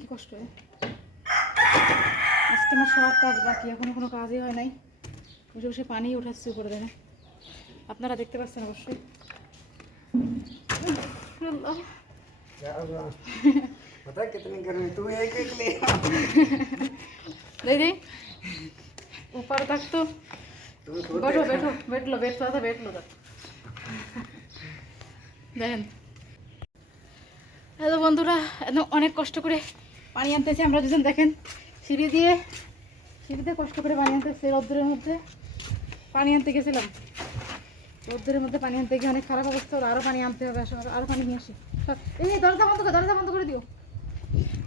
কি কষ্ট হয় আজকে আমার সব কাজ বাকি এখনো কোনো কাজই হয় নাই বসে বসে পানি উঠাচ্ছি উপরে দেখে আপনারা দেখতে পাচ্ছেন অবশ্যই আল্লাহ। क्या हुआ पता है कितनी गर्मी तू एक एक ले आ। दीदी ऊपर तक तो तू खुद बैठो देखा। बैठो बैठ लो बैठ थोड़ा सा बैठ लो तक দেখেন হ্যালো বন্ধুরা একদম অনেক কষ্ট করে পানি আনতেছি, আমরা দুজন দেখেন। সিঁড়ি দিয়ে সিঁড়িতে কষ্ট করে পানি আনতেছি রোদ্দুরের মধ্যে পানি আনতে গেছিলাম। রোদ্দুরের মধ্যে পানি আনতে গিয়ে অনেক খারাপ অবস্থা হলো আরও পানি আনতে হবে আসো আরও পানি নিয়ে আসি। এই দরজা বন্ধ করে, দরজা বন্ধ করে দিও।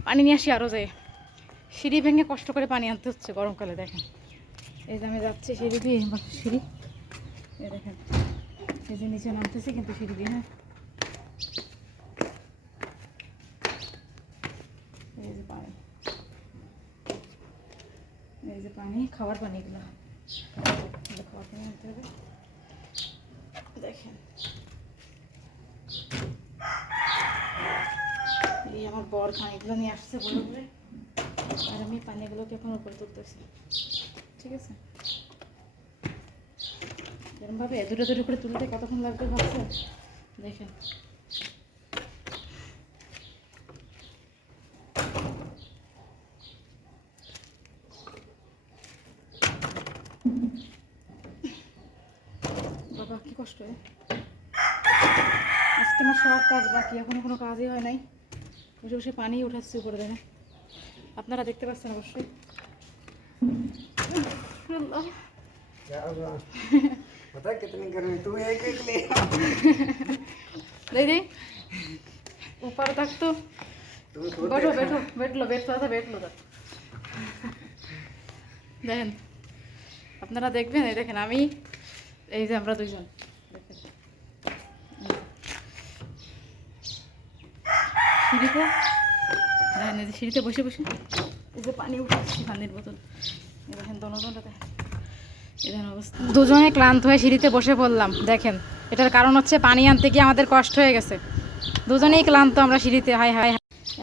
পানি নিয়ে আসি আরও যাই সিঁড়ি ভেঙে কষ্ট করে পানি আনতে হচ্ছে গরমকালে, দেখেন। এই যে আমি যাচ্ছি সিঁড়ি দিয়ে সিঁড়ি। এই দেখেন, এই যে নিচে নামতেছি কিন্তু সিঁড়ি দিয়ে হ্যাঁ এই যে পানি এই যে পানি খাওয়ার পানি এগুলো। এগুলো খাওয়ার পানি আনতে হবে। দেখেন। এই আমার বর পানিগুলো নিয়ে আসছে বলে বলে আর আমি পানিগুলোকে এখন উপরে তুলতেছি। ঠিক আছে? এরকমভাবে দূরে দূরে করে তুলতে কতক্ষণ লাগবে ভাবছে দেখেন। বাবা কি কষ্ট হয় আজকে আমার সব কাজ বাকি এখনো কোনো কাজই হয় নাই বসে বসে পানি উঠাচ্ছি উপরে দেখেন আপনারা দেখতে পাচ্ছেন অবশ্যই আল্লাহ। क्या हुआ पता है कितनी गर्मी तू एक एक ले आ। दीदी ऊपर तक तो तू खुद बैठो देखा। बैठो बैठ लो बैठ थोड़ा सा बैठ लो तक দেখেন আপনারা দেখবেন এই দেখেন আমি এই যে আমরা দুইজন। সিঁড়িতে? সিঁড়িতে বসে বসে। এই যে পানি উঠাচ্ছি পানির বোতল। দুজনে ক্লান্ত হয়ে সিঁড়িতে বসে পড়লাম, দেখেন। এটার কারণ হচ্ছে পানি আনতে গিয়ে আমাদের কষ্ট হয়ে গেছে। দুজনেই ক্লান্ত, আমরা সিঁড়িতে হাই হাই।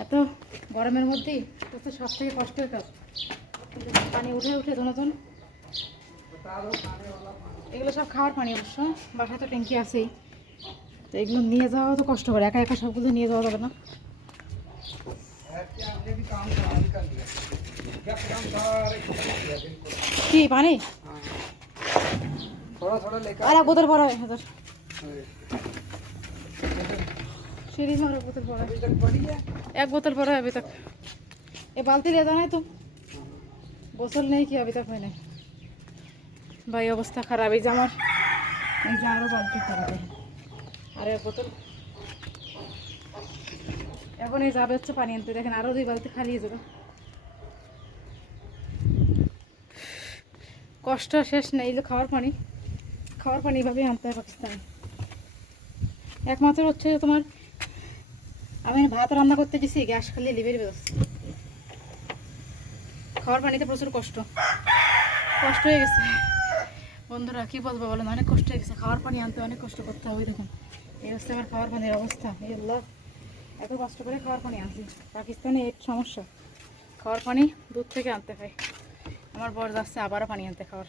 এত গরমের মধ্যেই সব থেকে কষ্টের কাজ। পানি উঠে উঠে দোনোজন এগুলো সব খাওয়ার পানি অবশ্য বাসায় তো ট্যাঙ্কি আছেই তো এগুলো নিয়ে যাওয়া তো কষ্ট করে একা একা সবগুলো নিয়ে যাওয়া যাবে না ऐसे हमने भी काम करा ही कर लिया क्या काम सारे खत्म किया बिल्कुल কি পানি हाँ थोड़ा थोड़ा लेकर আর এক বোতল ভরা হয় হাজার अरे, সিঁড়ি মার এক বোতল ভরা अभी तक पड़ी है एक बोतल भरा है अभी तक ये बाल्टी ले जाना है तुम গোসল নেই কি अभी तक হয় নাই ভাই, অবস্থা খারাপ। এই যে আমার এই যে আরও বালতি খারাপ। আর এক বোতল। এখন এই যাবে হচ্ছে পানি আনতে। দেখেন আরও দুই বালতি খালি যাবে। কষ্ট শেষ নেই যে খাওয়ার পানি। খাওয়ার পানি এভাবেই আনতে হয় পাকিস্তানে। একমাত্র হচ্ছে তোমার আমি ভাত রান্না করতে গেছি, গ্যাস খালি লিভের বেরোচ্ছে খাওয়ার পানিতে প্রচুর কষ্ট। কষ্ট হয়ে গেছে। বন্ধুরা, কি বলব বলেন? অনেক কষ্ট হয়ে গেছে। খাওয়ার পানি আনতে অনেক কষ্ট করতে হবে, দেখুন। এই হচ্ছে আমার খাওয়ার পানির অবস্থা। এই আল্লাহ, এত কষ্ট করে খাওয়ার পানি আনছি। পাকিস্তানে এর সমস্যা। খাওয়ার পানি দূর থেকে আনতে হয়। আমার বর যাচ্ছে আবারও পানি আনতে খাওয়ার।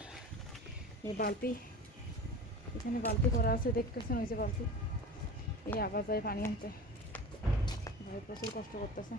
এই বালতি, এখানে বালতি করা আছে, দেখতেছেন ওই যে বালতি। এই আবার যায় পানি আনতে। প্রচুর কষ্ট করতেছে।